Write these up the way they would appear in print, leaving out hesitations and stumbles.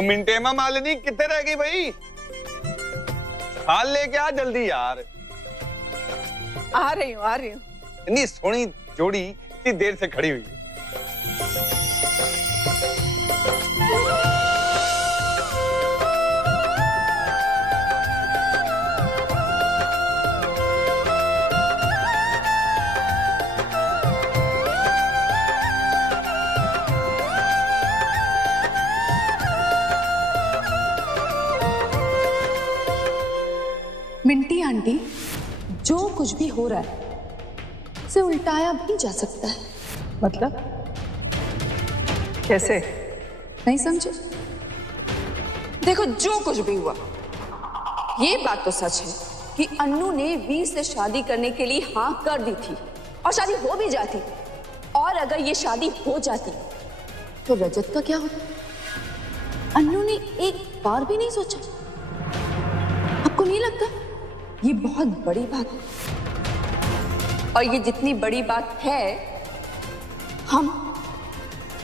ओ मिंटेमा मालिनी कितने रह गई भाई? हाल लेके आ जल्दी यार। आ रही हूँ। इतनी सोनी जोड़ी इतनी देर से खड़ी हुई है। मिंटी आंटी, जो कुछ भी हो रहा है उसे उल्टाया भी जा सकता है। मतलब कैसे? नहीं समझे? देखो, जो कुछ भी हुआ, ये बात तो सच है कि अन्नू ने वीर से शादी करने के लिए हाँ कर दी थी और शादी हो भी जाती। और अगर ये शादी हो जाती तो रजत का क्या होता? अन्नू ने एक बार भी नहीं सोचा। आपको नहीं लगता ये बहुत बड़ी बात है? और ये जितनी बड़ी बात है, हम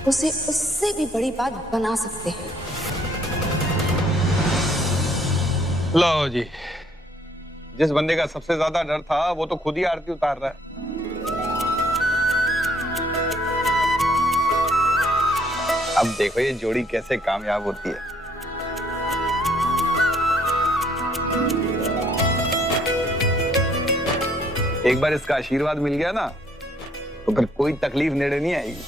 उसे उससे भी बड़ी बात बना सकते हैं। लो जी, जिस बंदे का सबसे ज्यादा डर था वो तो खुद ही आरती उतार रहा है। अब देखो ये जोड़ी कैसे कामयाब होती है। एक बार इसका आशीर्वाद मिल गया ना तो फिर कोई तकलीफ नेड़े नहीं आएगी।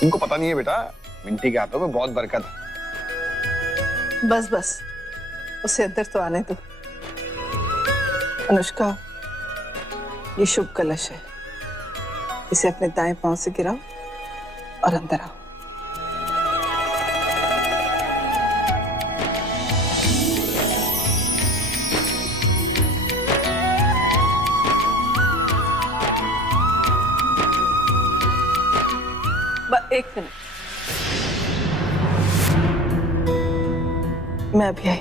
तुमको पता नहीं है बेटा, मिंटी के हाथों में बहुत बरकत है। बस उसे अंदर तो आने दो। अनुष्का, ये शुभ कलश है, इसे अपने दाएं पांव से गिराओ और अंदर आओ। एक मिनट, मैं अभी आई।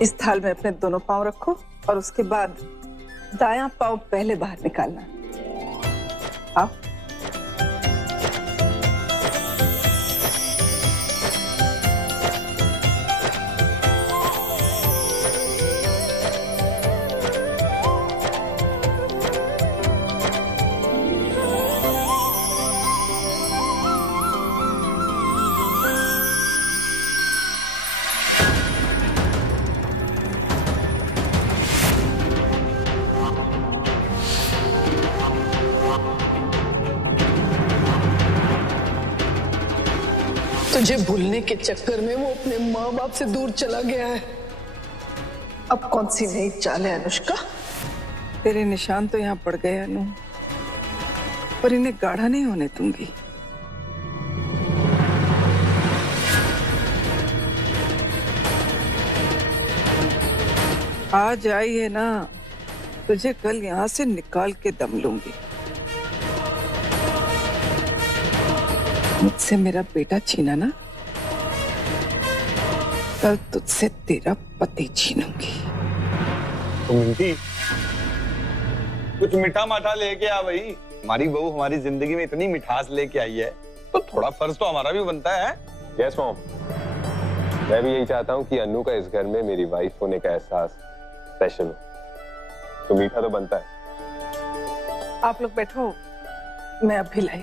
इस थाल में अपने दोनों पांव रखो और उसके बाद दायां पांव पहले बाहर निकालना। आओ। तुझे भूलने के चक्कर में वो अपने माँ बाप से दूर चला गया है। अब कौन सी नई चाल है अनुष्का? तेरे निशान तो यहाँ पड़ गए अनु, पर इन्हें गाढ़ा नहीं होने दूंगी। आज आई है ना, तुझे कल यहाँ से निकाल के दम लूंगी। मुझसे मेरा बेटा छीना ना, कल तुझसे तेरा पति छीनूंगी। तो मिंटी, कुछ मीठा माठा लेके आ भाई। हमारी बहू हमारी जिंदगी में इतनी मिठास लेके आई है तो थोड़ा फर्ज तो हमारा भी बनता है। यस मॉम, मैं भी यही चाहता हूँ कि अन्नू का इस घर में मेरी वाइफ होने का एहसास स्पेशल हो, तो मीठा तो बनता है। आप लोग बैठो, मैं अभी लाई।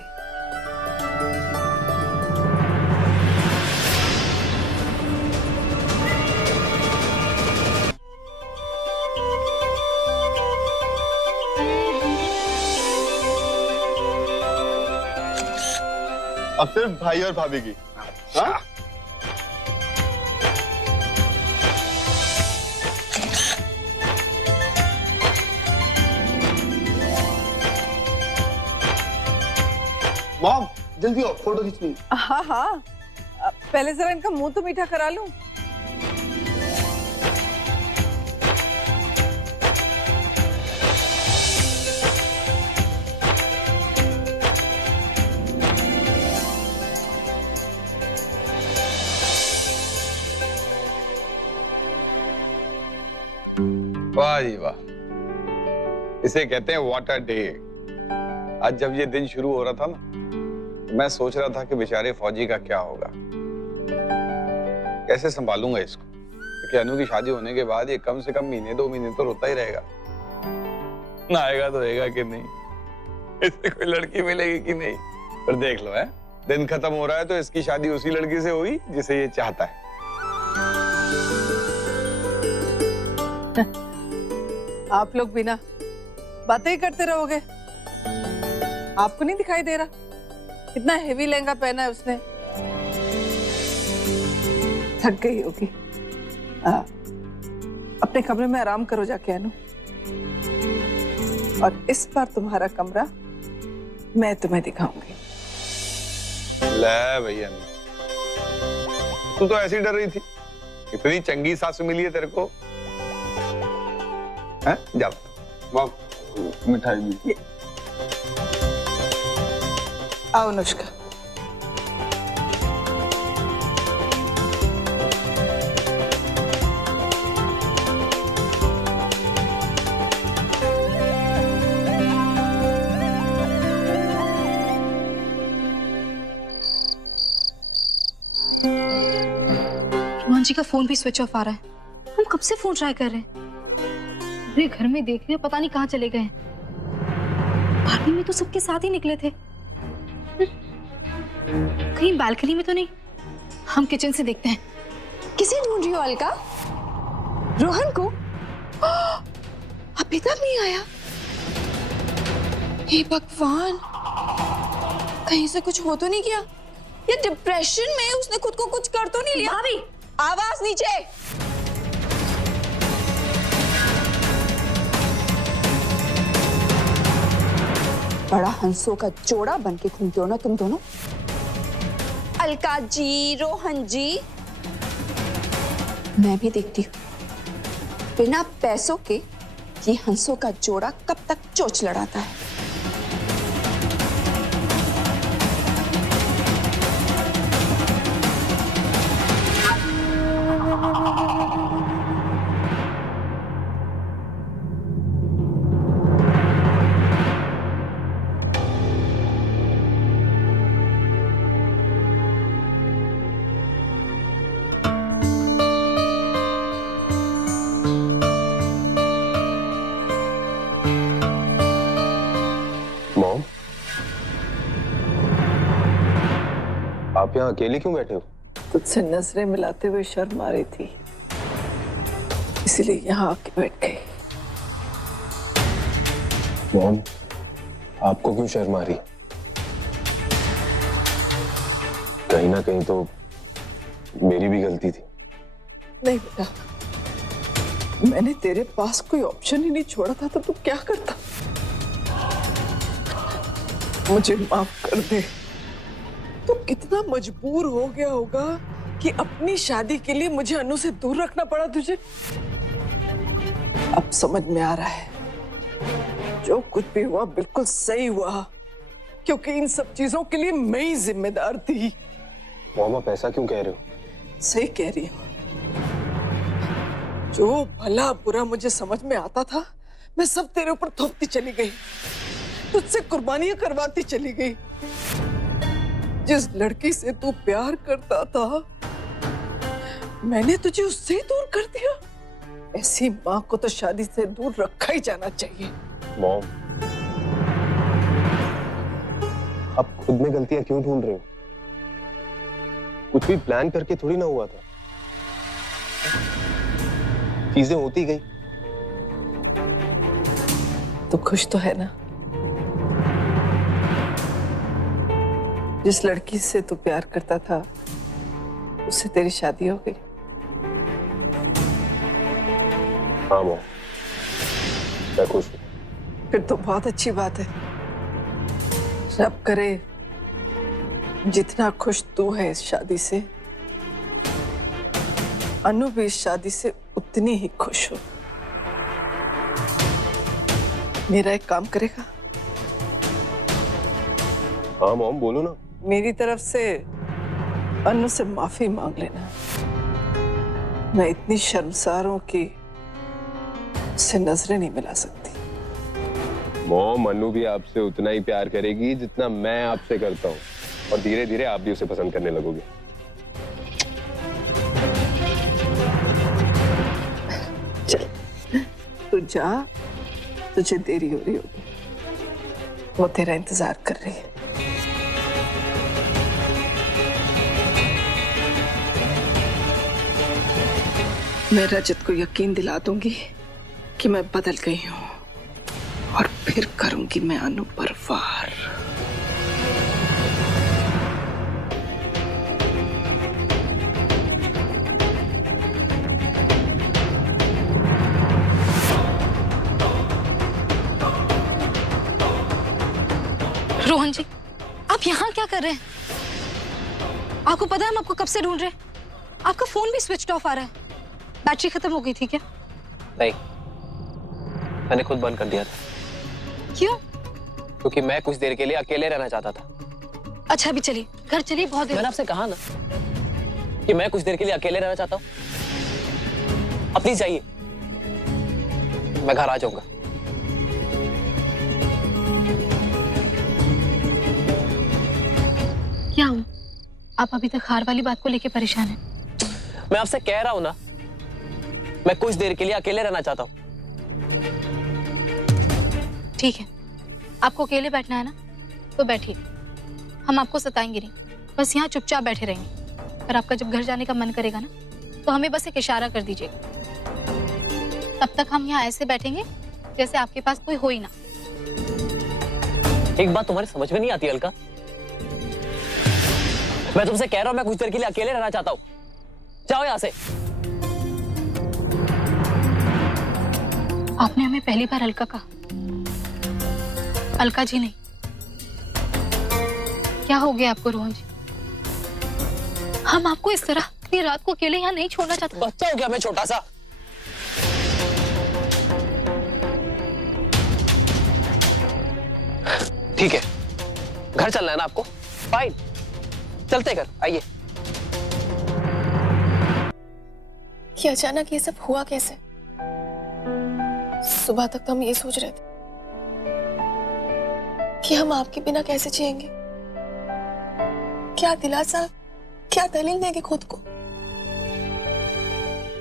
अब सिर्फ भाई और भाभी की। हाँ? मॉम जल्दी आओ, फोटो खींचनी। हाँ, पहले जरा इनका मुंह तो मीठा करा लूं। वाह जी वाह, इसे कहते हैं व्हाट अ डे। आज जब ये दिन शुरू हो रहा था ना, तो मैं सोच रहा था कि बेचारे फौजी का क्या होगा, कैसे संभालूंगा इसको, क्योंकि अनु की शादी होने के बाद ये कम से कम महीने 2 महीने तो रोता ही रहेगा। ना आएगा तो रहेगा कि नहीं, इससे कोई लड़की मिलेगी कि नहीं। पर देख लो, है दिन खत्म हो रहा है तो इसकी शादी उसी लड़की से हुई जिसे ये चाहता है। आप लोग बिना बातें ही करते रहोगे? आपको नहीं दिखाई दे रहा कितना हेवी लहंगा पहना है उसने? थक गई होगी। अपने कमरे में आराम करो जाके अनु, और इस बार तुम्हारा कमरा मैं तुम्हें दिखाऊंगी। ले भैया, तू तो ऐसी डर रही थी, इतनी चंगी सास मिली है तेरे को। हैं? जा मिठाई भी। आओ अनुष्का। रोहन जी का फोन भी स्विच ऑफ आ रहा है। हम कब से फोन ट्राई कर रहे हैं। पूरे घर में देख लिया, पता नहीं कहाँ चले गए। पार्टी में तो सबके साथ ही निकले थे। कहीं बालकनी में तो नहीं। हम किचन से देखते हैं। किसे ढूंढ रही हो अलका? रोहन को? अभी तक नहीं आया। हे भगवान, कहीं से कुछ हो तो नहीं गया? ये डिप्रेशन में उसने खुद को कुछ कर तो नहीं लिया? भाभी, आवाज नीचे। बड़ा हंसों का जोड़ा बन के घूमते हो ना तुम दोनों। अलका जी, रोहन जी, मैं भी देखती हूँ बिना पैसों के ये हंसों का जोड़ा कब तक चोंच लड़ाता है। मॉम, आप यहाँ अकेले क्यों बैठे हो? तुझसे नजरें मिलाते हुए शर्म आ रही थी, इसीलिए यहाँ आके बैठ गई। मॉम, आपको क्यों शर्म आ रही? कहीं ना कहीं तो मेरी भी गलती थी। नहीं बेटा, मैंने तेरे पास कोई ऑप्शन ही नहीं छोड़ा था तो तू क्या करता? मुझे माफ कर दे। तू कितना मजबूर हो गया होगा कि अपनी शादी के लिए मुझे अनु से दूर रखना पड़ा तुझे। अब समझ में आ रहा है, जो कुछ भी हुआ बिल्कुल सही हुआ, क्योंकि इन सब चीजों के लिए मैं ही जिम्मेदार थी। मॉम, आप ऐसा क्यों कह रहे हो? सही कह रही हूँ। जो भला बुरा मुझे समझ में आता था, मैं सब तेरे ऊपर थोपती चली गई, तुझसे कुर्बानियां करवाती चली गई। जिस लड़की से तू प्यार करता था, मैंने तुझे उससे ही दूर कर दिया। ऐसी माँ को तो शादी से दूर रखा ही जाना चाहिए। मॉम, आप खुद में गलतियां क्यों ढूंढ रहे हो? कुछ भी प्लान करके थोड़ी ना हुआ था, चीजें होती गई। तो खुश तो है ना? जिस लड़की से तू प्यार करता था, उससे तेरी शादी हो गई। हाँ मॉम, मैं खुश हूँ। फिर तो बहुत अच्छी बात है। रब करे जितना खुश तू है इस शादी से, अनु भी इस शादी से उतनी ही खुश हो। मेरा एक काम करेगा? हाँ मॉम, बोलो ना। मेरी तरफ से अनु से माफी मांग लेना। मैं इतनी शर्मसार हूं कि मुझसे नजरें नहीं मिला सकती। मॉम, अनु भी आपसे उतना ही प्यार करेगी जितना मैं आपसे करता हूँ, और धीरे धीरे आप भी उसे पसंद करने लगोगे। चल तू जा, तुझे देरी हो रही होगी, वो तेरा इंतजार कर रही है। मैं रजत को यकीन दिला दूंगी कि मैं बदल गई हूं, और फिर करूंगी मैं अनु पर वार। रोहन जी, आप यहाँ क्या कर रहे हैं? आपको पता है हम आपको कब से ढूंढ रहे हैं? आपका फोन भी स्विच ऑफ आ रहा है। बैटरी खत्म हो गई थी क्या? नहीं, मैंने खुद बंद कर दिया था। क्यों? क्योंकि मैं कुछ देर के लिए अकेले रहना चाहता था। अच्छा अभी चलिए, घर चलिए, बहुत देर। मैंने आपसे कहा ना कि मैं कुछ देर के लिए अकेले रहना चाहता हूँ। अब प्लीज जाइए, मैं घर आ जाऊंगा। क्या हुआ? आप अभी तक हार वाली बात को लेके परेशान हैं? मैं आपसे कह रहा हूं ना, मैं कुछ देर के लिए अकेले रहना चाहता हूं। ठीक है, आपको अकेले बैठना है ना, तो बैठिए। हम आपको सताएंगे नहीं, बस यहाँ चुपचाप बैठे रहेंगे। पर आपका जब घर जाने का मन करेगा ना, तो हमें बस एक इशारा कर दीजिएगा। तब तक हम यहाँ ऐसे बैठेंगे जैसे आपके पास कोई हो ही ना। एक बात तुम्हारी समझ में नहीं आती अलका, मैं तुमसे कह रहा हूं मैं कुछ देर के लिए अकेले रहना चाहता हूं। जाओ यहां से। आपने हमें पहली बार अलका कहा, अलका जी नहीं। क्या हो गया आपको रोहन जी? हम आपको इस तरह इतनी रात को अकेले यहाँ नहीं छोड़ना चाहते। बच्चा हो गया मैं छोटा सा। ठीक है, घर चलना है ना आपको? फाइन, चलते घर, आइए। कि अचानक ये सब हुआ कैसे? सुबह तक तो हम ये सोच रहे थे कि हम आपके बिना कैसे जिएंगे। क्या दिलासा, क्या दलील देंगे खुद को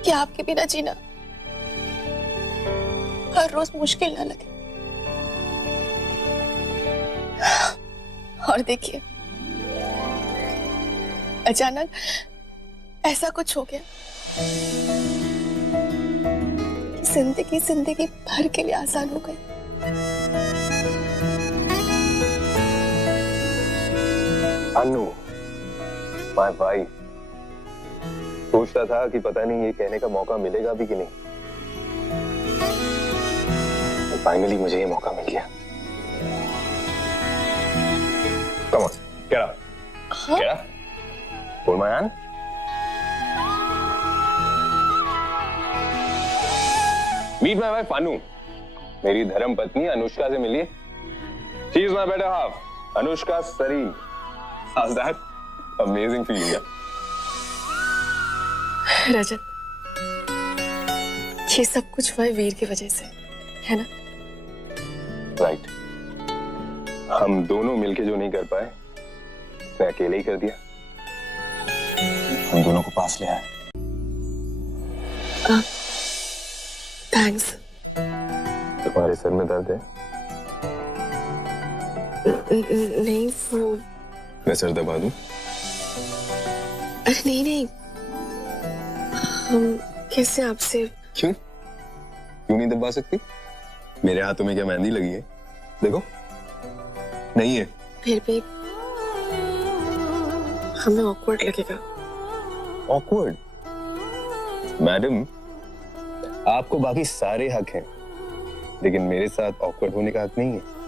कि आपके बिना जीना हर रोज मुश्किल ना लगे। और देखिए, अचानक ऐसा कुछ हो गया कि जिंदगी भर के लिए आसान हो गई। अनु, माय वाइफ, सोचता था कि पता नहीं ये कहने का मौका मिलेगा भी कि नहीं। फाइनली मुझे ये मौका मिल गया। Come on, get up. Get up. Hold my hand. Meet my wife Anu. मेरी धर्म पत्नी अनुष्का से मिलिए। She is my better half. Anushka Sarin. How's that? Amazing feeling. रजत, ये सब कुछ हुआ है वीर की वजह से, है ना? Right. हम दोनों मिलके जो नहीं कर पाए, मैं अकेले ही कर दिया। हम दोनों को पास ले आए। थैंक्स। तुम्हारे सर में दर्द है? नहीं, वो मैं सर दबा दूं? अरे नहीं, हम कैसे आपसे? क्यों? क्यों नहीं दबा सकती? मेरे हाथों में क्या मेहंदी लगी है? देखो, नहीं है। फिर भी हमें ऑकवर्ड लगेगा। ऑकवर्ड? मैडम, आपको बाकी सारे हक हैं, लेकिन मेरे साथ ऑकवर्ड होने का हक नहीं है।